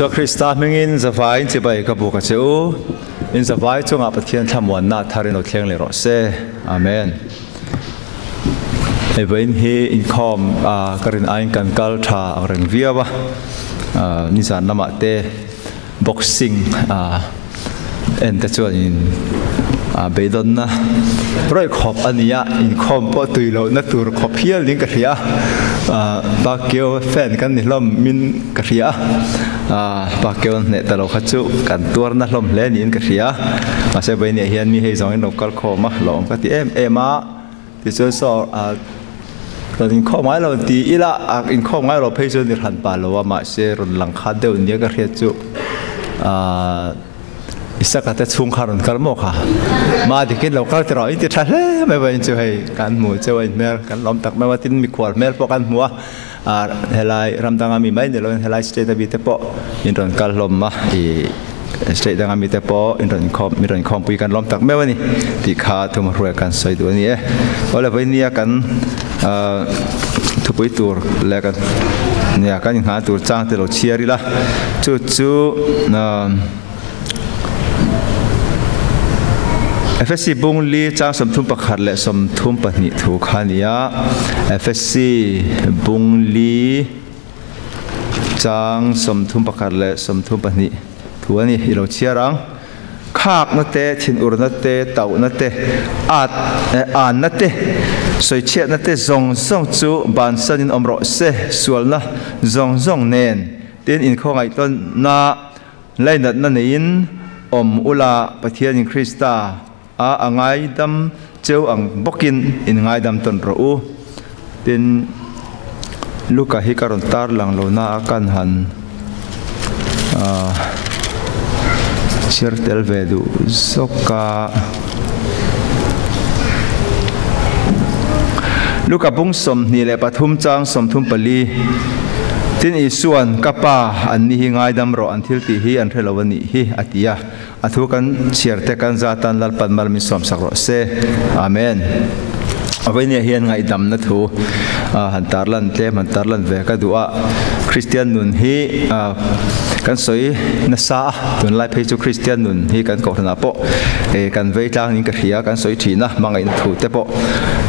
cho Christa mingin zavai chỉ bay cái bộ cái chữ in zavai cho ngã bát thiên tham muốn nát tharin ở thiêng lệ rõ se amen event hi income karin ain kan kal tha reng via ba ni san nama te boxing en te chuan in beidon na roi khop ania income po tuilo na tur khop hial ning ka ria ba keo fan kan ni lom min ka ria ba keo ne ta lo khachu kan tur na lom le ni in ka ria ma se bai ni hian mi hei zong in local kho ma lom ka ti em a ti so so in kho mai lo ti ila in kho mai lo phei so ni han pa lo ma se ron lang kha deu ni ka ria chu isa kata chung karon kalmo ka ma dikit lokal tero ini terhale mewain cuai kan mu cuai mer kan lom tak mewatin mikwal mer po kan mua helai ramdang ami mai nelo helai state abi tepo indon kal lom ma state dang ami tepo indon kom pui kan lom tak mewani ti kha thum ruai kan soi du ni ole bai nia kan thupui tur le kan nia kan ha tur chang te lo chiari la chu FSC bung li chang som thum pakhat le som thum pahni thu khania FSC bung li chang som thum pakhat le som thum pahni thu ani ilo chiarang khak na te thin ur na te tau na te an na te soi chiat na te zong chu ban sanin omro se sual na zong nen tin in khongai ton na lainat na nein ula pathian in Krista angai dam cheu ang bokin in ngai dam ton ro tin luka hi karon tar lang lo na kan han sirtel vedu soka luka bung som ni le pathum chang som thum pali tin isuan kapa an ni ngai dam ro an thil ti hi an thelawani hi atia athu kan chiarte kan zatan lal panmal mi som sakro se amen aveni hian ngai dam na thu hantarlan ve ka duwa Christian nun hi kan soi na sa tun lai phei chu Christian nun hi kan ko thana po kan vei tang ning ka hria kan soi thina mangai na thu te po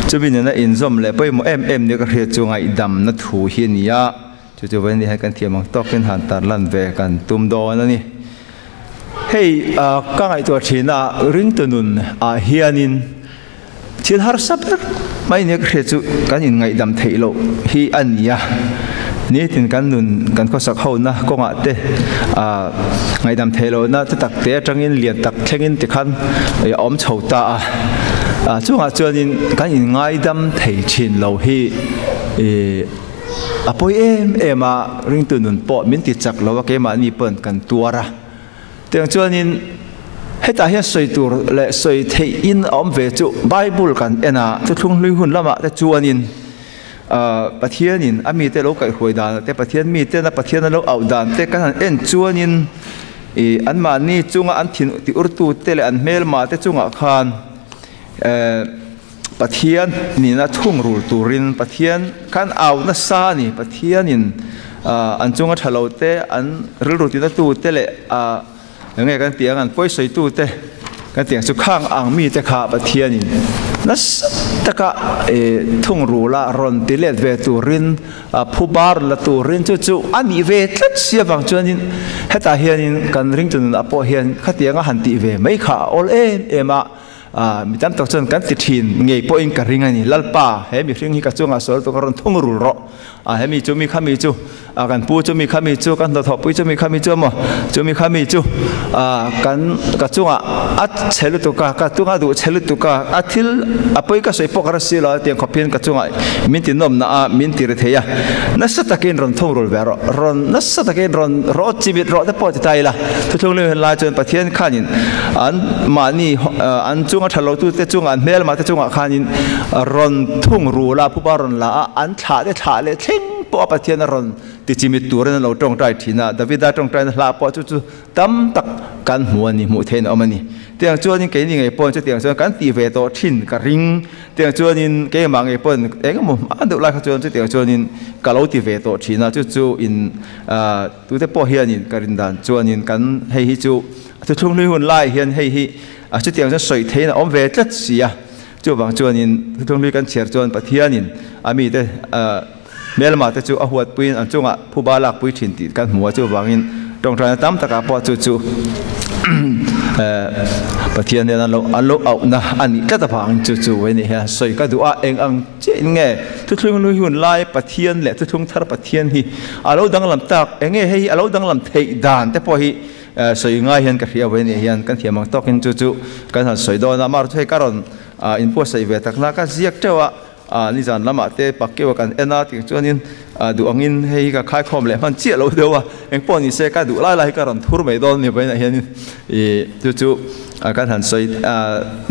chubin na in zom le poi mo em ni ka hria chu ngai dam na thu hi nia chu veni ha kan thiamang tokin hantarlan ve kan tum do na ni hey ka ngai to thina ring tunun hianin thiên har saper mai ne khe chu kan in ngai dam theilo hi ania ni tin kan nun kan ko sak ho na ko nga te ngai dam theilo na ta tak te tangin lian tak thlengin ti khan om chhota chunga chuanin kan in ngai dam thei chin lo hi apoi ema ring tunun po min ti chak lo ke ma ni pon kan tuara teng chuanin heta hian soi tur le soi thei in om ve chu bible kan ena chu thung hlui hun lama te chuanin pathianin ami te lo kai hoi dan te pathian mi te na pathian lo au dan te kan en chuanin an ma ni chunga an thin ti urtu te le an mel ma te chunga khan pathian ni na thung rul turin pathian kan au na sa ni pathianin an chunga thalo te an ril ru ti na tu te le ngay kan tiang an poi soi tu te kan tiang chu khang ang mi te kha pathianin nas taka thung rula ron tilet ve turin phubar la turin chu ani ve tlat sia wang chuanin heta hianin kan ring tun apo hian khatianga han ti ve mai kha ol ema mi tam tok chon kan ti thin ngei po in ka ring ani lalpa he mi ring hi ka chunga sol to karon thung rul ro he mi chu mi khami chu kan pu chu mi khami chu kan do thopui chu mi khami chu mo chu mi khami chu kan ka chunga at chelu to ka tunga du chelu to ka athil apoi ka soi pokara sila tiang khopin ka chunga min ti nom na min ti re theya nasatakin ron thung rul vero ron nasatakin ron ro chibit ro te po ti taila thu thung le la chon pathian khanin an mani an chunga thalo tu te chunga mel ma te chunga khanin ron thung ru la pu ba ron la an tha le ปอปะเทียนรอนติจิมิตัวนั้นเราตรงใจทีน่ะดาวิดาตรงใจนั้นลาปอจู่ๆตั้มตักกันหัวนี่หมู่เทนเอามานี่เตียงจวนนี่เกี่ยนี่ไงปอนจะเตียงจวนกันตีเวโตทินกระริงเตียงจวนนี่เกี่ยมังไงปอนเองก็มุ่งอันดูไล่เขาจวนจะเตียงจวนนี่กะเราตีเวโตทินน่ะจู่ๆอินตัวเตปอเฮียนี่กระรินดานจวนนี่กันให้ฮิจู่จะทุ่งลุยหุ่นไล่เฮียนให้ฮิจะเตียงจะสวยเทนอมเวจัดเสียจู่บางจวนนี่ทุ่งลุยกันเฉียดจวนปะเทียนี่มีแต่เมื่อมาแต่จู่อหัวปุยอันจงผู้บาลักปุยถิ่นติดกันหัวจู่บางอินตรงใจตั้มตะกาปอจู่ปะเทียนเนี่ยนั่นเราเอานะอันนี้ก็ตะพังจู่ๆไว้นี่ฮะสวยก็ดูเองอังเจ๊งไงทุกทุ่งลุยหุ่นไล่ปะเทียนแหละทุกทุ่งทาร์ปะเทียนฮีเราดังลำตักเองไงให้เราดังลำเทดานแต่พอฮีสวยง่ายเห็นกันเทียไว้นี่เห็นกันเทียมังตอกกันจู่ๆกันหันสวยโดนน้ำมาร์ให้การอนอินพวกใส่เวทักนักก็เสียกเจ้านี่จันละมาเตปักเกี่ยวกันเอ็นอาติจวนนี้ดูอังอินให้กับขายคอมเลยมันเจี๊ยเราเดียวว่าเองป้อนนี่เสกดูไล่กันทุรไม่โดนนี่ไปนะเห็นจู่ๆการหันสวย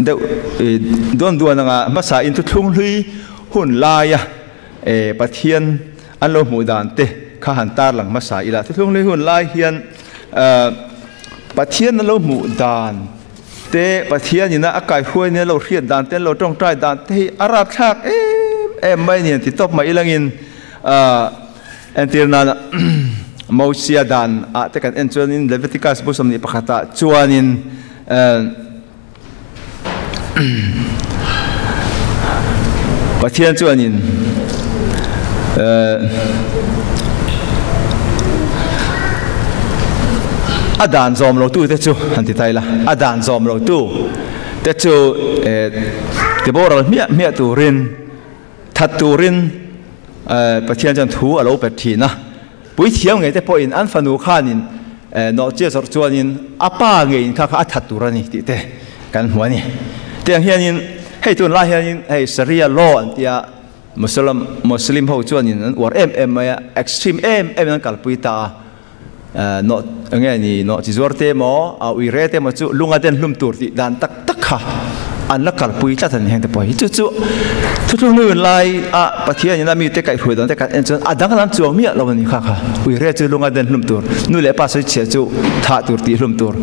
เดี๋ยวโดนนังมาสายอินทุทุ่งลุยหุ่นลายปะเทียนอันโลหมู่ดานเตข้าหันตาหลังมาสายอีละทุทุ่งลุยหุ่นลายเฮียนปะเทียนอันโลหมู่ดานเตะปะเทียนนี่นะอากาศห้วยเนี่ยเราเรียนดานเต้เราต้องใจดานเตะอาราบชากไม่เนี่ยติดตบมาอีหลังอินเอ็นตีนั้นมูเซียดานแต่กันเอ็นจวนินเลวิติกัสบุษมนิปะขตาจวนินปะเทียนจวนินอาดานซอมเราตู้เตจูอันที่ไทยละอาดานซอมเราตู้เตจูเดี๋ยวบอกเราเมียตูรินทัดตูรินประเทศจันทูเราเป็ดทีนะปุ้ยเที่ยวไงแต่พออินอันฟันูข้านินนอเจสจวนินอาป้าไงอินข้าอัดทัดตูรันนี่ติเตกันหัวนี่เตียงเฮียนินให้ตัวละเฮียนินให้สเรียลอันที่มุสลิมเขาจวนินวอร์มาเอ็กซ์ตรีมนั่นกัลปุยตาเนาะไงนี่เนาะจิจวร์เตมอวิเรเตมจู่ลุงอาเดนลุมตูร์ติดันตักค่ะอันละกัลปุยจัดทันเห็นแต่พอจู่ทุกนู่นไล่ปะเทียนนี่มีแต่ไก่หัวดันแต่กันเอ็นจนดังนั้นจู่มีเราวันนี้ค่ะวิเรจู่ลุงอาเดนลุมตูร์นู่นเลยป้าใช้เชียจู่ท่าตูร์ติลุมตูร์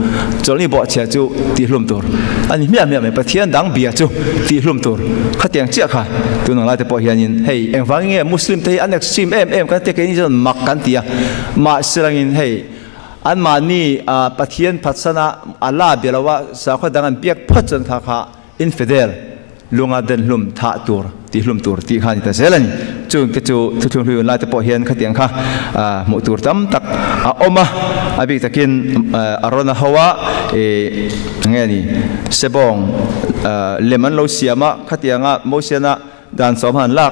จนนี่บอกเชียจู่ติลุมตูร์อันนี้มีปะเทียนดังเบียจู่ติลุมตูร์ขัดยังเจ้าค่ะตัวนั่งไล่แต่พอเฮียนินเฮ้ยเอ็งฟังเงี้ยมุสลิมที่อันเอ็กซ์ตรีมกันแต่กันนี่จนมักกันตีมาเสียงอินเฮ้ยอันมานี่ปะเทียนพัฒนาอัลลาเบลว่าสาวคนดังอันเปียกพัฒนาค่ะอินฟิเดลลุงอาเดนลุมท่าตัวตีลุมตัวตีข้านี่แต่เสร็จแล้วนี่จู่ทุกๆลุยไล่แต่พอเฮียนขัดยังค่ะหมู่ตัวตั้มตักออกมาอภิตะกินอารมณ์หัวไงนี่เสบองเลมันเราเสียมาขัดยังโมเสนาด่านสมหันลัก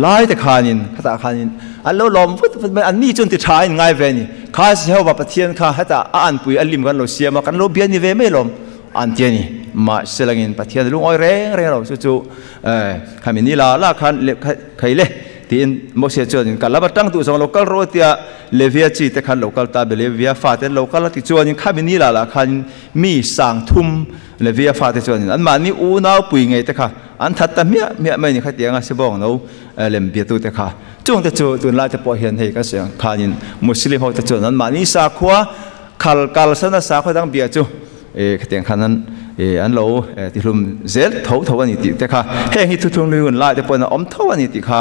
ไล่แต่ขานินข้าตาขานินอันเราลมฟุตอันนี้จนติดชายง่ายเวนี่ข้าเสียว่าปะเทียนข้าข้าตาอันปุยอันลิมกันเราเสียมากันเราเบียนี่เวไม่ลมอันเทียนี่มาเสลงินปะเทียนลุงอ้อยเร่งเราจู่ๆขามินี่ละขันใครเล่ที่โมเสสจวนกันแล้วมาตั้งตัวสองโลกาลโรตียเลเวียจีแต่ขันโลกาลตาเบเลเวียฟาเตโลกาลที่จวนขามินี่ละขันมีสังทุ่มเลเวียฟาเตจวนอันมานี่อูน่าปุยไงแต่ค่ะอันทัดแต่เมียไม่นี่ขัดยังเสบองเราเลมเบียตัวแต่ค่ะจงแต่จู่ตัวไล่แต่พอเห็นให้ก็เสียงขานินมุสลิมเขาแต่จวนนั้นมานี่สาขวาคัลสนะสาขวาตั้งเบียจู่ขัดยังขันนั้นอันเราที่ลุมเซลทวันนี้ติแต่ค่ะแห่งที่ทุกๆลุยกันไล่แต่พอนั้นอมทวันนี้ติค่ะ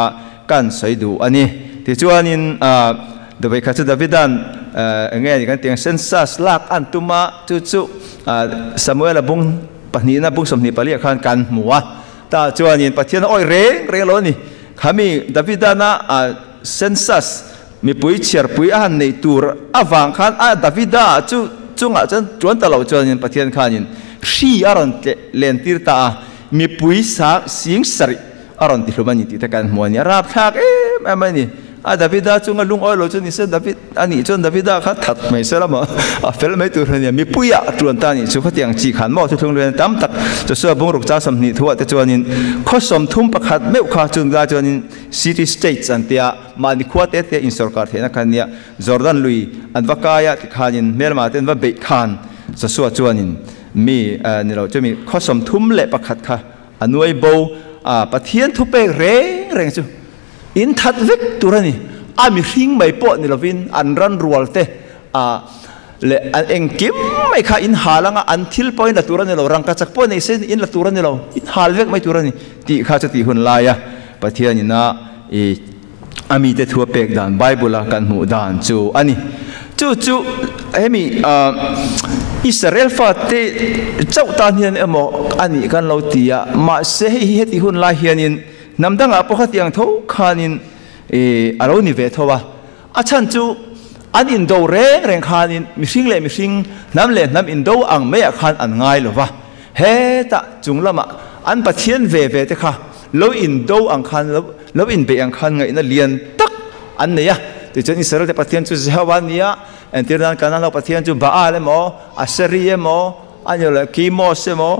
กันใส่ดูอันนี้ที่จวนนินเดี๋ยวไปขัดดาวิดันไงกันเตียงเซนซัสลากอันตุมาจู่ซามูเอลบุงปนีนะบุงสมนิปลีขันกันหมัวตาจวนนินปะเทียนอ้อยเร่งล้นี่ขามีดาวิดานะเซนซัสมีปุยเชียร์ปุยอันในตัววังขันดาวิดาจู่จันจวนตลอดจวนนินปะเทียนขันินชีอารันเลนติร์ตามีปุยสักสิงสริอารันติลุมันนี่ติดกันหมัวนี่รับชักไม่นี่ดาวิดาจุงลุงอ้อยเราจนนี่เส้นดาวิดอันนี้จนดาวิดาเขาถัดไม่เสร็จแล้วมั้งเฟลไม่ตัวเนี่ยมีปุยอะจวนตานี่สุขที่ยังจีขันหม้อทุกๆเรื่องตั้มตักจะเสื้อบุ้งรุกจ้าสำนีทั่วแต่จวนนี้ข้อสมทุ่มประคัดไม่ขาดจนได้จวนนี้ซิตี้สเตทอันเดียมาดิขวดเตะอินสตอร์การ์เทนักเนี่ยจอร์แดนลุยอันวักายะที่ขานินเมลมาเต็นว่าเบคขานจะส่วนจวนนี้มีนี่เราจะมีข้อสมทุ่มเละประคัดค่ะอนุไอโบปะเทียนทุเปเร่งจู่อินทัดวิกตัวนี้ ami hring mai po ni lovin an ran rual te le an engkim mai kha in halanga an thil point la turan ni lo rang ka chak po nei sen in la turan ni lo in hal vek mai turan ni ti kha cha ti hun la ya pathian ina ami te thua pek dan bible kan mu dan chu ani chu hemi Israel fa te chau tan hian emo ani kan lo tia ma se hi ti hun la hianin namdanga pakhat yang tho khanin alo ni ve thowa achan chu an in do reng khanin mihring le mihring nam le nam in do ang me khan an ngai lova he ta chunglama an pathian ve te kha lo in do ang khan lo in be ang khan ngai na lian tak an ne ya ti chen Israel te pathian chu Jehovania en tirdan kana lo pathian chu Baal mo Assyria mo anyo le Kimos mo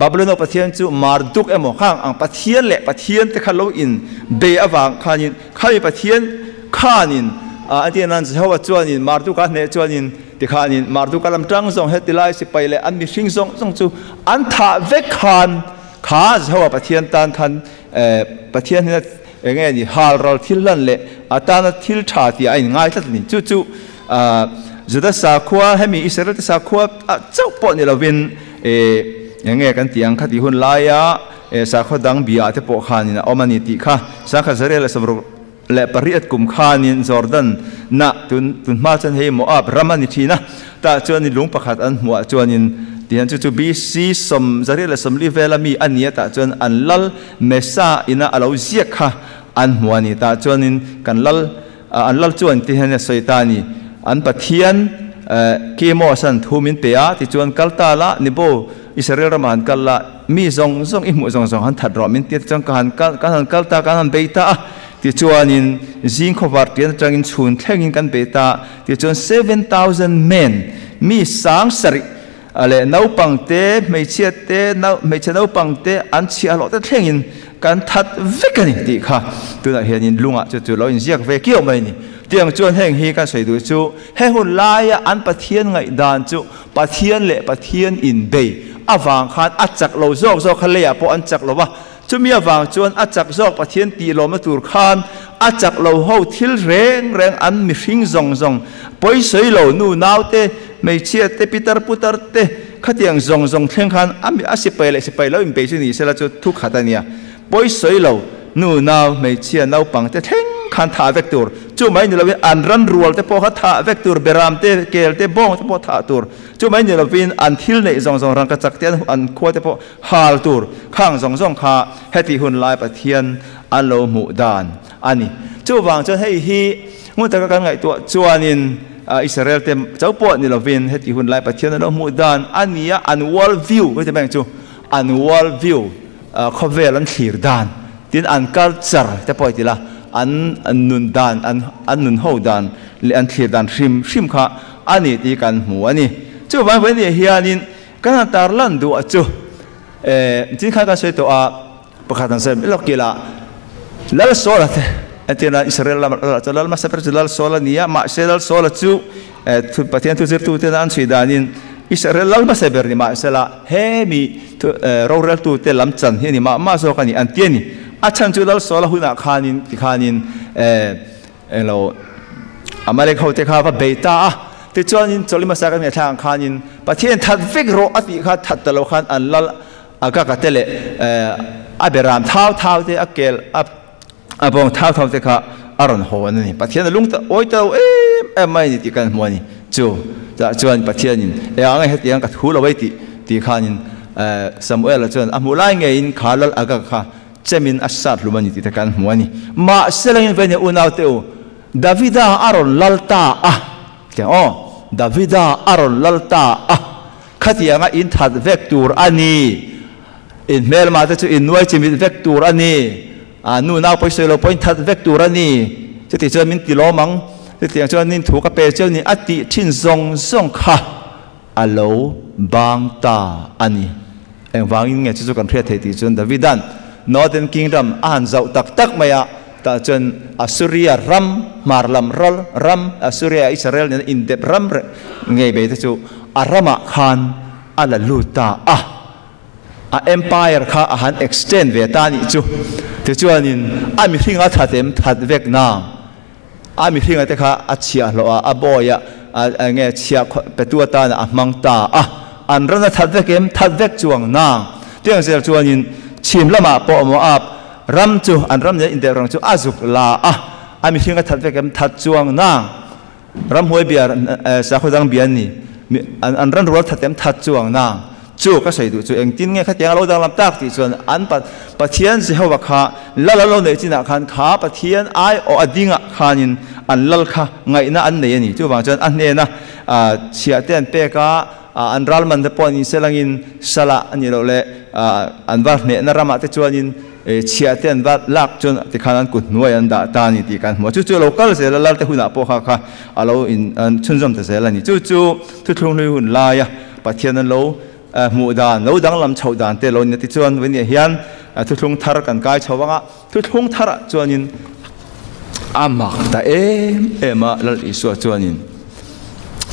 Babylon pathian chu Marduk emo khang ang pathian le pathian te khalo in be awang khanin khai pathian khanin atianan Jehovah chuanin Marduk ka ne chuanin ti khanin Marduk kalam tang song hetilai si paile an mi hring song chu an tha vek khan kha Jehovah pathian tan khan pathian ne enge ni hal rol thil lan le atana thil tha ti ai ngai tat ni chu juda sa khwa hemi Israel sa khwa chau po ni lovin enge kan tiang khati hun laya sa kho dang bia te po khanin omani ti kha sa kha zarel sabro le pariat kum khanin Jordan na tun ma chan he Moab ramani thina ta chuan ni lung pakhat an hmuah chuanin tian chu BC som zarel som livela mi ania ta chuan an lal mesa ina alo ziak kha an hmuani ta chuanin kan lal chuan ti hene soitani an pathian kemo san thumin pea ti chuan kalta la nibo Israel raman kalla mi zong imu zong han that ro min ti chang kan kalta kan beita ti chuanin jing khovar tian tangin chhun thlengin kan beita ti chuan 7,000 men mi sang sari ale nau pangte meichia te meichia nau pangte an chia lo te thlengin kan that vekani ti kha tuna hianin lunga chu lo in ziak ve kio mai ni tiang chuan heng hi kan sei du chu he hun laia an pathian ngai dan chu pathian le pathian in be awang khan achak lo zok khalea po an chak lo wa chumi awang chuan achak zok pathian ti lo ma tur khan achak lo ho thil reng an mi hring zong poi sei lo nu naute mei chia te pitar putar te khatiang zong thleng khan ami asipai lo im pe ni sela chu thu khatania poi sei lo nu naw mei chia nau pang te thleng khan tha vector chu mai ni lovin an ran rual te po kha tha vector beram te kel te bong te po tha tur chu mai ni lovin an thil nei zong rang ka chak te an kho te po hal tur khang zong kha heti hun lai pathian an lo mu dan ani chu wang chu hei hi ngun ta ka kan ngai to chuanin Israel te chau po ni lovin heti hun lai pathian lo mu dan ania an world view ko te bang chu an world view khovel an thlir dan tin an culture te po ti la an nun dan an nun ho dan le an thlir dan hrim kha ani ti kan hmu ani chu wan wen ni hianin kan tar lan du chu tin kha ka sei to a pakhatan sem lokila lal sola te atina Israel la ma saper lal sola nia ma selal sola chu tu pathian tu zir tu te dan suidanin Israel lal ma saber ni ma sela he mi rorel tu te lam chan he ni ma so kan ni an tiani achan chu lal sola huna khanin lo amalek ho te kha va beita ti chuanin cholima sa ka me thang khanin pathian that vek ro ati kha that talo khan an lal aga ka tele aberam thau te akel abong thau te kha aron ho ani pathian lungta oita mai ni ti kan hmani chu ta chuan pathianin anga hetiang ka thu lo wai ti khanin Samuel chuan amulai nge in khalal aga kha chemin asat lumani ti kan hmani ma selangin vene unaw teu Davida aron lalta ke Davida aron lalta khatianga in that vector ani in mel ma te chu in noi chimit vector ani nu naw poiselo point that vector ani ti chuan min ti lo mang ti chuan nin thu ka pe chu ni ati thin zong kha alo bang ta ani eng wangin nge chu kan thre the ti chuan Davidan Northern Kingdom an zau tak maya ta chuan Assyria ram marlam rol ram Assyria Israel in de ram nge be te chu arama khan ala luta a empire kha han extend ve ta ni chu te chuanin ami hringa thatem that vek na มีทิ้งอะไรค่ะอาเชียหรออาบอยเงี้ยเชียเป็นตัวตานะมังตาอันนั้นทัดเวกทัดเวกจวงนางเรื่องเสียจวนยินชิมละมาปอมอาบรำจูอันรำเนี่ยอินเดียรังจูอาจุกลามีทิ้งทัดเวกทัดจวงนางรำหวยเบียร์สักคนดังเบียร์นี่อันรันรัวทัดทัดจวงนางจูก็ใส่ดูจูเองทิ้งเงี้ยขัดยังเราดังลำตักที่ส่วนอันปัจเทียนสิเขาว่าขาละเราเนี่ยจีน่าขันขาปัจเทียนไอโออดิ้งขานินอันละขาไงน่ะอันเนี่ยนี่จูบางจนอันเนี่ยนะเชียเตียนเปกาอันรัลมันจะปอนิเซลังินสละอันนี้เราเลยอันว่าเนี่ยนรามาที่จวนินเชียเตียนว่าลักจนที่ขานันกุดหน่วยอันดาตานี่ที่กันหมดจู่ๆเราก็เลยละที่หุ่นอาโปค่ะเราอินชุนจอมที่เสละนี่จู่ๆทุกทุกเลยหุ่นลายปัจเทียนนั้นเราหมู่ดานเราดังลำชาวดานแต่เราเนี่ยที่จวนวันนี้เฮียนทุกทุกทาร์กันกายชาวบ้านทุกทุกทาร์จวนินอามักแต่มาละอิสวจวนิน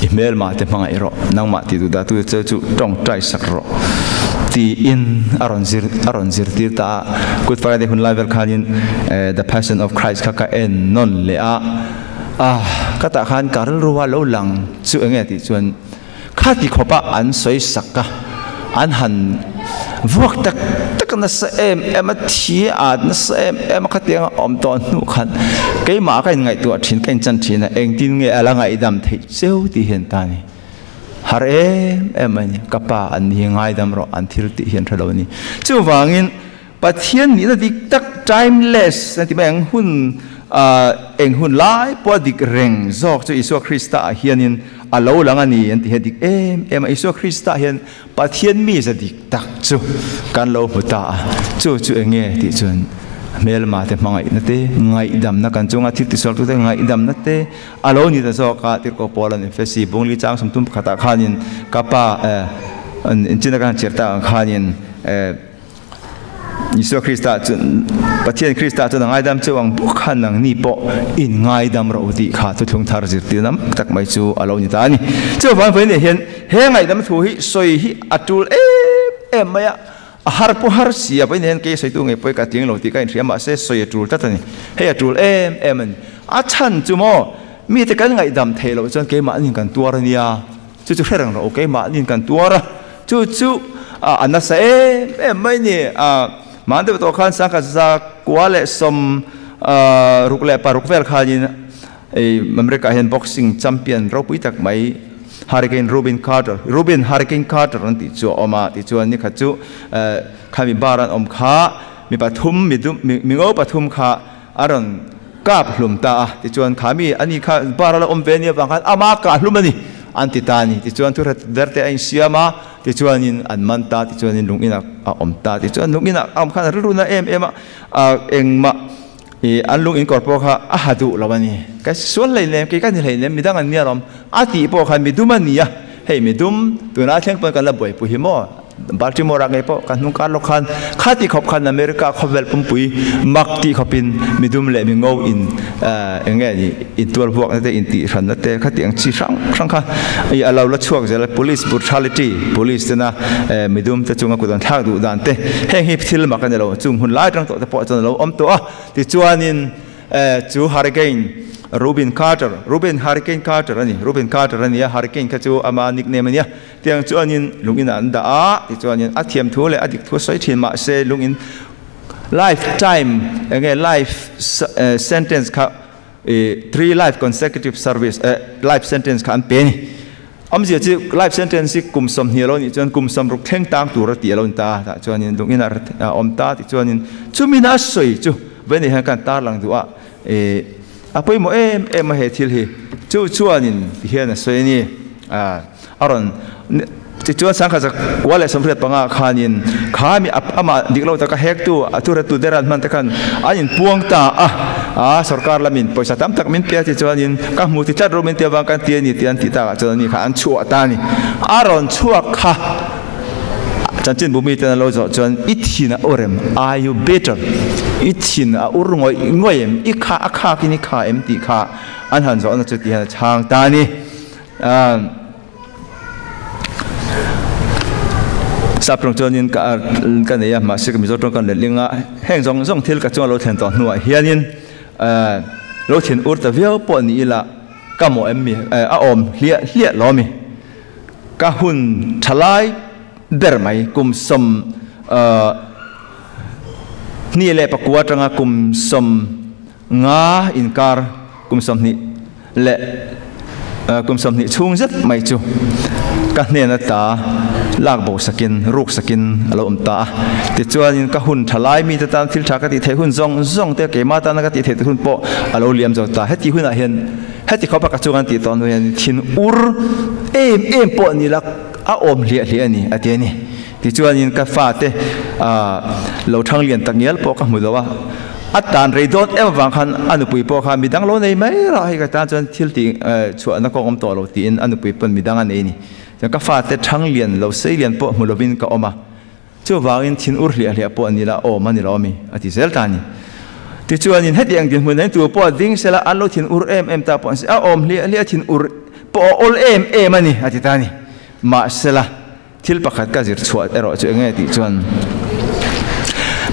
อีเมลมาแต่มังไอรอนั่งมาที่ดูดาตัวเจ้าจู่ต้องใจสักรอที่อินอารอนซิร์ที่ตากุดฟ้าได้หุ่นไลฟ์เวลคันินThe Passion of Christ ข้าก็นนเลยก็ตาขันการรู้ว่าเราหลังจู่เงี้ยที่จวนข้าที่ขบอันสวยสักกะอันหันพวกตักนัสมาที่นัสมาขัดยังอมตอนนุขันเกี่ยมากันไงตัวทิ้งกันจันทิ้งเองทิ้งเงี้ยอะไรไงดำที่เซลที่เห็นตานี่ฮาร์มันกับป้าอันนี้ไงดำรออันที่ที่เห็นเรานี่จู่ฟังอินปัจเจียนนี่นะดิตัก timeless นั่นที่แม่งหุ่นเองหุ่นไล่ปวดดิกเร่งจอกจู่อิสวาคริสต์เฮียนินอาลูหลังอันนี้อันที่เห็นดิอิสวาคริสต์เห็นปัจเจียนมีจะดิกตักจู่การลูบุตรจู่เองที่จวนเมลมาแต่มังไงนั่นเต้ไงดำนักการจงอาทิตย์ที่สองตัวเต้ไงดำนั่นเต้อาลูนี่แต่จอกติดกับปอลันเฟซีบุงลีจางสมทุมขัดขานินกับป้าอินจินตนาการเชื่อตาขานินยิสุคริสต์จนประเทศคริสต์จนไงดำจะวังบุคคลนังนี่ปออินไงดำเราดีขาดทุกทางจิตติน้ำตักไม่จูอาลูนี่ตานี่เจ้าฟังเพื่อนเห็นไงดำถูกฮิสวยฮิอัตุลไม่อะฮาร์ปูฮาร์ซีไปเนี่ยเกี่ยใส่ตัวเงี้ยไปกัดทิ้งเราที่กันเสียมาเสียสวยจูลตัดนี่เฮียจูลมันฉันจู่โม่มีแต่กันไงดำเทเราจนเกี่ยมานี่กันตัวเนี่ยจู่เรื่องเราเกี่ยมานี่กันตัวละจู่อันนั้นเไม่เนี่ยมันเดี๋ยวตัวขันสังกัดจากกัวเล่สมรุกเล่ปารุกเวลขานินอเมริกาเห็นบ็อกซิ่งแชมเปี้ยนเราไปตักไม่Hurricane Robin Hurricane Carter นั่นติดตัวออกมาติดตัวนี่ขัดจู่ข้ามีบารันอมขามีปฐุมมีเงาปฐุมขาอารอนกาบหลุมตาติดตัวข้ามีอันนี้ข้าบารันอมเวนีบางครั้งอามากาหลุมนี่อันติตานี่ติดตัวทุเรศเดร์เตอินเซียมาติดตัวนี่อันมันตาติดตัวนี่ลุงอินักอมตาติดตัวลุงอินักอมขันรุ่นนั้นเอ็มเองมาอันลุงอินกอร์ปค่ะอาหาดูเราวันนี้ก็ส่วนเลยเนี่ยกี่กันเลยเนี่ยมีดังอันนี้เราอาทิปอค่ะมีดุมันนี่เฮ้ยมีดุมตัวน่าเชื่อเป็นกันละบ่อยปุยหิมอบาร์ติมอร์อะไรปอกันนุ่งการลูกคันข้าที่ขบคันอเมริกาขบเวลปุ่มปุยมักที่ขบินมีดุมเลยมีเงาอินอย่างเงี้ยนี่อินตัวพวกนั่นแต่อินตีรันนั่นแต่ข้าที่ยังชี้ช่างค่ะไอ้เราละช่วงจะละ police brutality police นะมีดุมแต่จงกุดันทักดูดันเต้แห่งฮิปทิลมากันเราจุงหุ่นไล่ตั้งตัวแต่พอจนเราอมตัวที่จวนนินจูฮาริเกนRobin Hurricane Carter นี่ Robin Carter นี่Hurricane ก็จูอามานิกเนมนี่เตียงจวนนินลุงอินอันดาที่จวนนินอัดเทียมทั่วเลยอัดทั่วสวยทีมาเซลุงอิน lifetime ยังไง life sentence ค่ะ3 life consecutive service life sentence ค่ะอันเป็นอมเสียจี life sentence ที่กุมสมเฮียเรานี่จวนกุมสมรุกเท่งตังตัวรตีเราตาจวนนินลุงอินอมตาที่จวนนินจูมินาสวยจูเว้นให้กันตาหลังตัวอาไปโมมาเหตุที่จู่จวนนินที่เห็นสวยนี่อารอนที่จวนสังกัดว่าเลยสำเร็จปังอาคานินข้ามีอามาดิกเราตะกะเฮกตัวทุเรศตัวเดรันมันตะกันอันนี้พวงตาสรการละมินปอยสัตม์ตักมินเปียที่จวนนินก็มุติจัดโรมินเตียบังกันเตียนี่เตียนติตาจวนนี่ข้าอันชั่วตานี่อารอนชั่วข้าจันจินบุมีเตนเราจวนอิทินะโอเรม Are you better อิทินะอุรงอยเอ็มอีข้าอาข้ากินข้าเอ็มติข้าอันหันจวนจุดที่หันช่างตานี่สับตรงจนินกันเนี่ยมาสิกมิจตรงกันเลี้ยงแห่งจงทิลกับจงเราแทนต่อหน่วยเฮียนิน lo thiên ur ta viau po ni la ka mo em mi a om hlia lo mi ka hun thalai ber mai kum som ni le pakwa tanga kum som nga inkar kum som ni le kum som ni chung zat mai chu ka hne na ta lak bo sakin ruk sakin alo ta ti chuan in ka hun thalai mi ta tan thil tha ka ti thei hun zong te ke ma ta na ka ti thei hun po alo liam zo ta heti hun a hian heti khopa ka chuan ti ton hian thin ur em po ni lak a om hlia ani ati ani ti chuan in ka fa te lo thang lian tangial po ka mu lawa atan reidot em wang khan anupui po kha midang lo nei mai ra hi ka ta chuan thil ti chu na ko om to lo ti in anupui pon midang an ei ni ka fa te thang lian lo sei lian po mulovin ka oma chu wangin thin ur hlia po ani la o mani lo mi ati zel ta ni ti chuan in heti ang din mun nei tu po ding sela an lo thin ur em ta po a om hlia thin ur po ol em ani ati ta ni ma sela thil pakhat ka zir chuat ero chu nge ti chuan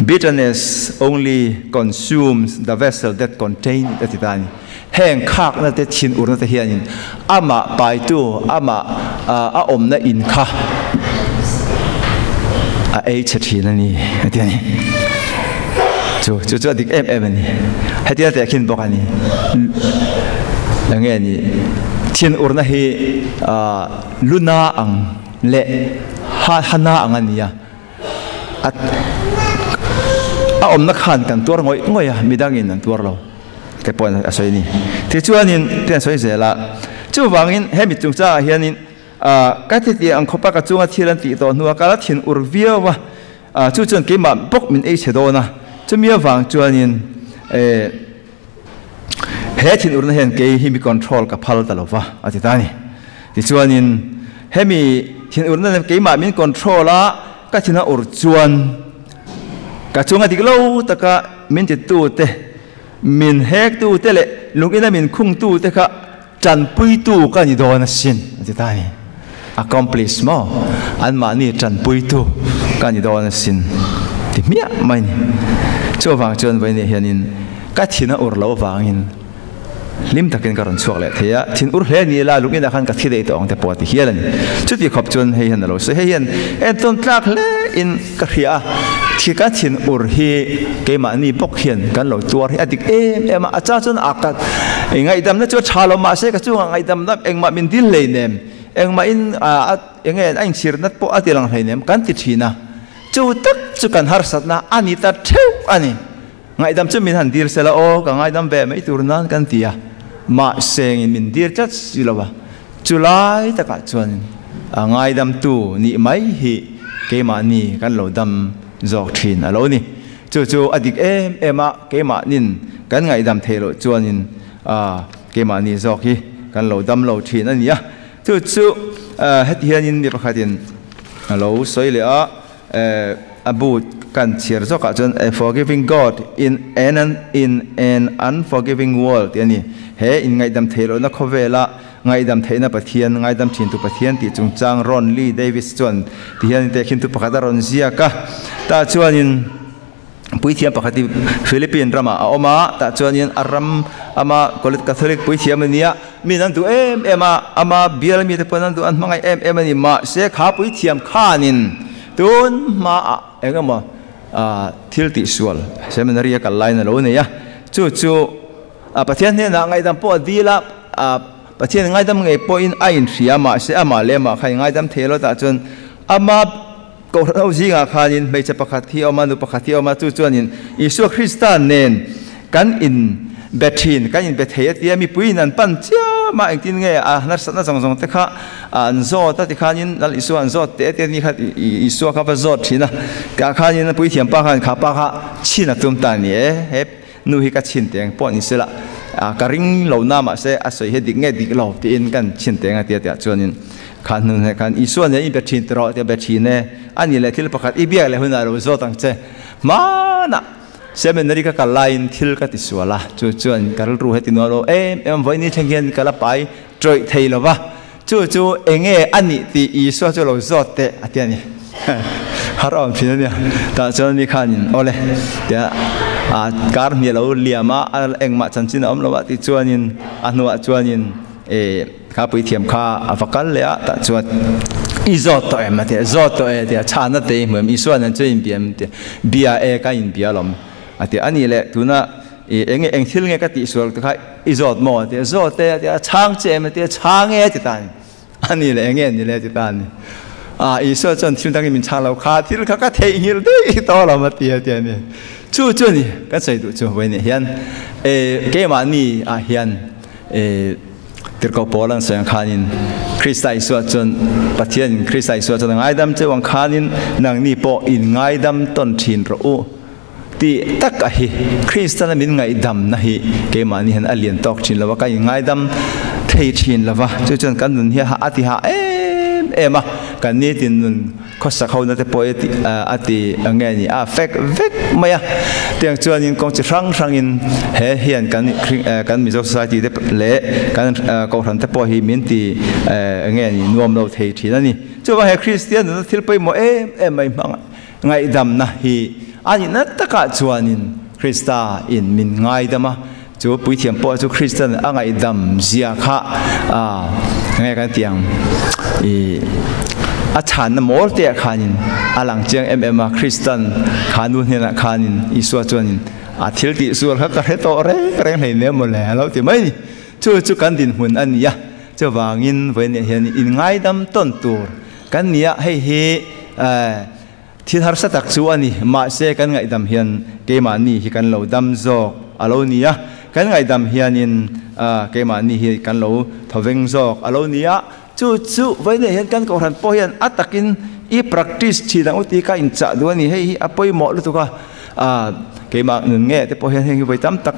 bitterness only consumes the vessel that contains the titani heng khak na te thin ur na te hianin ama pai tu ama a om na in kha a ei chathi na ni atiani chu dik em ani hatia te khin bokani lange ni thin ur na hi luna ang le hana ang ania at a om na khan kan tur ngoi midangin an tur lo ke pon asoi ni ti chuanin ten soi zela chu wangin hemi chung cha hianin ka ti ang khopa ka chunga thilan ti to nuwa kala thin ur viawa chu chun ke ma bok min ei chedona chu mia wang chuanin he thin ur na hen ke himi control ka phal talova ati tani ti chuanin hemi thin ur na ke ma min control a ka thina ur chuan ka chunga dik lo taka min ti tu te min hek tu te le lungina min khung tu te kha chan pui tu ka ni do na sin ati tai accomplish mo an ma ni chan pui tu ka ni do na sin ti mia mai ni chu wang chon vai ne hianin ka thina ur lo wangin lim takin karon chuak le theya thin ur hle ni la lungina khan ka thi dei to ong te poti hialan chu ti khop chon hei han lo se hei hian en ton tlak le in ka khia thi ka thin ur hi ke ma ni bok hian kan lo tuar hi adik em acha chon akat ngai dam na chu thalo ma se ka chu ngai dam na eng ma min dil le nem eng ma in enge ain sir nat po atilang hle nem kan ti thina chu tak chu kan har sat na ani ta theu ani ngai dam chu min han dir sela o ka ngai dam ve mai turnan kan tia ma seng in min dir chat silawa chulai ta ka chuan ngai dam tu ni mai hi ke ma ni kan lo dam zok thin alo ni chu adik ema ke ma nin kan ngai dam thelo chuanin ke ma ni zok hi kan lo dam lo thin ania chu heti hianin mi pakhatin alo soi le a about kan chiar zoka chon a forgiving God in an unforgiving world yani he in ngai dam thelo na khovela ngai dam theina pathian ngai dam thin tu pathian ti chung chang Ron Lee Davis chon ti hian te khin tu pakhata ron zia ka ta chuanin puithiam pakhati Philippine rama oma ta chuanin aram ama Kolit Catholic puithiam ania minan tu ama bial mi te panan tu an mangai ani ma se kha puithiam khanin tun ma engama thil ti sual seminary ka line lo ne ya chu pathian ne na ngai dam po dila pathian ngai dam ngai po in ain riama se ama lema khai ngai dam thelo ta chon ama ko ro zinga khanin mei cha pakhathi oma nu pakhathi oma chu chuanin Isu Christian nen kan in bethin kan in bethei tia mi puinan pan cha ma engtin nge nar satna jong te kha an zo ta ti khanin dal Isu an zo te ni kha Isu kha va zo thina ka khanin pui thiam pa khan kha pa kha china tum ta ni he nu hi ka chin teng po ni sela ka ring lo na ma se a soi he dik nge dik lo ti in kan chin teng a tia chuanin khan nu ne kan Isu ne in bethin tro te bethin ne ani le thil pakhat i bia le huna ro zo tang che ma na seminary ka line thil ka ti suala chuan kal ru heti no lo em voi ni thenghian kala pai troi theilo wa chu enge ani ti Isu chu lo zo te atiani haram phina ni ta chuan ni khanin ole ya การเมียเราเลียมาเองมาจันจินอมเราว่าที่จวนินอนุจวนินข้าไปเทียมข้าฟักกันเลยแต่จวดอีจอดตัวมาเถอะจอดตัวเถอะชาณเตเหมือนอีส่วนนั้นจะอินเบียมเถอะเบียก็อินเบียลมเถอะอันนี้แหละทุน่ะเองทิลเงก็ติส่วนตัวข้าอีจอดหมดเถอะจอดเถอะช้างเจมเถอะช้างจิตานอันนี้แหละนี่แหละจิตานอีส่วนจนที่ตั้งมินชาเราข้าที่เราก็เทียหิลด้วยตัวเรามาเถอะนี่จู่นี่ก็ใส่ดูจู่วันนี้เฮียนเกมานี่เฮียนที่เขาพูดลังเสียงขานินคริสต์ไตสวดจนปฏิญคริสต์ไตสวดจนง่ายดำเจ้าวังขานินนางนี่พออินง่ายดำต้นทินรู้ที่ตักฮิคริสต์นั้นมินง่ายดำนะฮิเกมานี่เห็นอเลียนตอกทินแล้วว่าก็ง่ายดำเทียทินแล้วว่าจนกันนุนเฮียหาอธิหามากันนี่ตินข้อสักเขานั่นแต่พออธิเงี้ยนี่เฟกไม่เตียงจวนยินกงจะรังยินเฮียนกันมิโซสัยที่เละกันกองทัพแต่พอหิมินที่เงี้ยนี่นวมเราเทียทีนั่นนี่จะว่าให้คริสเตียนนั่นที่ไปหมดไม่มังไงดำนะฮีอันนี้นั่นตะกัดจวนยินคริสตาอินมินไงดำจู่ปุยเทียมพอจู่คริสเตียนไงดำเสียข้าไงกันเตียงอาจารย์มอลเตียขานินหลังเจียงคริสเตียนขานุนเนี่ยนะขานินอิสวาจวนินทิลติส่วนเขาก็เรตโตเร่งให้เนี่ยหมดแล้วเราที่ไม่จู่กันดินหุ่นอันนี้จะวางินเวเนี่ยเห็นอินง่ายดำต้นตัวกันเนี่ยให้ที่ทาร์สตักชัวนี่มาเสกันง่ายดำเห็นเกมานี่ที่กันเราดำโซกอโลเนียกันง่ายดำเห็นอินเกมานี่ที่กันเราทวิงโซกอโลเนียจู่ไว้เนี่ยเห็นกันก็หันพอเห็นอัตกินpractice ที่ดังอุติกาอินจัดด้วยนี่ให้ปอยหมดเลยตัวก็เกี่ยมาหนึ่งแง่แต่พอเห็นให้ไปตั้มตัก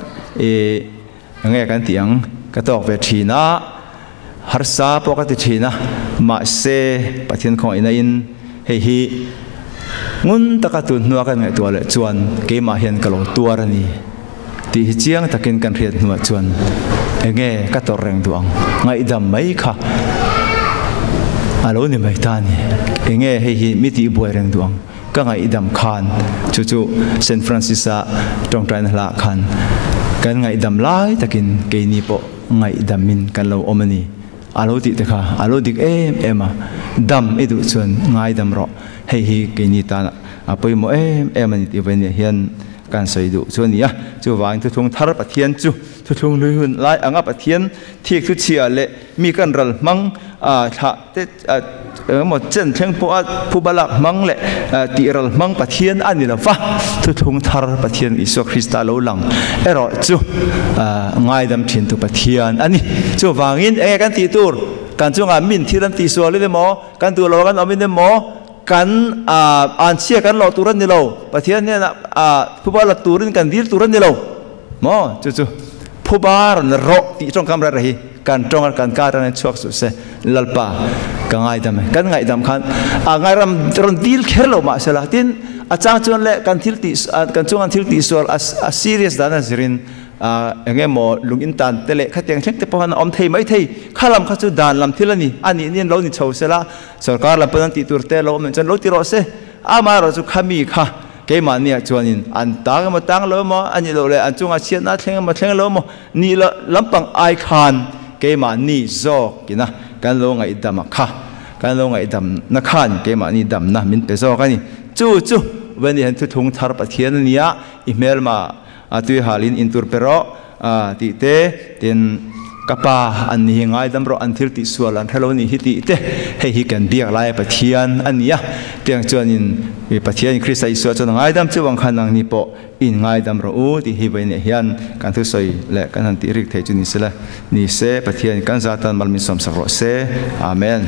แง่กันเตียงก็ตอกไปทีนะฮาร์ซาปกติทีนะมาเสปฏิญของอินให้งุนตะกัตุนนัวกันไงตัวเลยจวนเกี่ยมาเห็นกันเราตัวนี้ที่เจียงตะกินกันเรียนนัวจวนแง่ก็ตัวแรงดวงไงดำไม่ค่ะอารมณ์นี่ไม่ทันเงี้ยให้มิติบวยแรงดวงก็ไงดำคานจู่ๆเซนฟรานซิสตรงใจนั่นละคานกันไงดำไล่ตะกินเกนี่ปะไงดำมินกันเราอมนี่อารมณ์ติดค่ะอารมณ์ติดมาดำดูส่วนไงดำรอให้เกนี่ตาไปโมมันติดไปเนี่ยเฮียนการใส่ดูส่วนนี้จู่วางทุกทงทารปะเทียนจู่ทุกทงลุยหุ่นไล่อ่างปะเทียนที่ทุกเชียเละมีกันรัลมังถ้าหมดเช่นเช่นผู้บาลักมังเละตีรัลมังปะเทียนอันนี้ละฟ้าทุกทงทารปะเทียนอิสุคริสต์โลลังรอจู่ง่ายดำถิ่นตุปะเทียนอันนี้จู่วางอินกันตีตัวการจู่งานมินที่รันตีส่วนเลยเดมอกันตัวเรากันเอามินเดมอกันอันเชี่ยกันเราตุรันนี่เราประเทศเนี่ยนะผู้บ้านเราตุรันกันดีตุรันนี่เราหมอจู่ผู้บ้านเราที่ตรงคำอะไรกันตรงกันการนั้นช่วยสุดเสลัลปากันง่ายดำกันง่ายดำขันง่ายรำดีลแค่เรามาเสละทินอาจารย์ชวนเละกันทิลติกันชวนกันทิลติส่วนserious ด้านนั้นสิรินอย่างเงี้ยหมอลุงอินตันเตเละขัดยังเช็คแต่พอหันอมเทไม่เทข้าลำข้าจุดด่านลำที่ละนี่อันนี้เรานี่ชาวเสละสการลำเป็นติดตัวเตะเราเหมือนจนเราติดรอเสมาเราจะขามีค่ะเกมาเนี่ยชวนนินอันตางมาตั้งเราหมออันนี้เราเลยอันจงอาเชียนนัดเชงมาเชงเราหมอนี่ละลำปังไอคอนเกมานี่โซกินะกันลงไอดำค่ะกันลงไอดำนักขันเกมานี่ดำนะมินเปโซกันนี่จู่วันนี้เห็นทุกทงทารปะเทียนเนี่ยอีเมลมาตุยฮาลินอินทูร์เปโรติเตตินกับป้าอันนี้ง่ายดำรออันทิลติส่วนอันเทโลนี่ฮิติเตให้ฮิกันเบียกลายปะเทียนอันนี้เตียงจวนินปะเทียนคริสต์ส่วนจนง่ายดำจะวังขันนังนี่ปออินง่ายดำรอที่ฮิไปเนี่ยฮิอันการทุสอยและการหันติริกเทจุนิสละนี่เสปะเทียนกันซาตันมัลมิสมสักรอเสอาเมน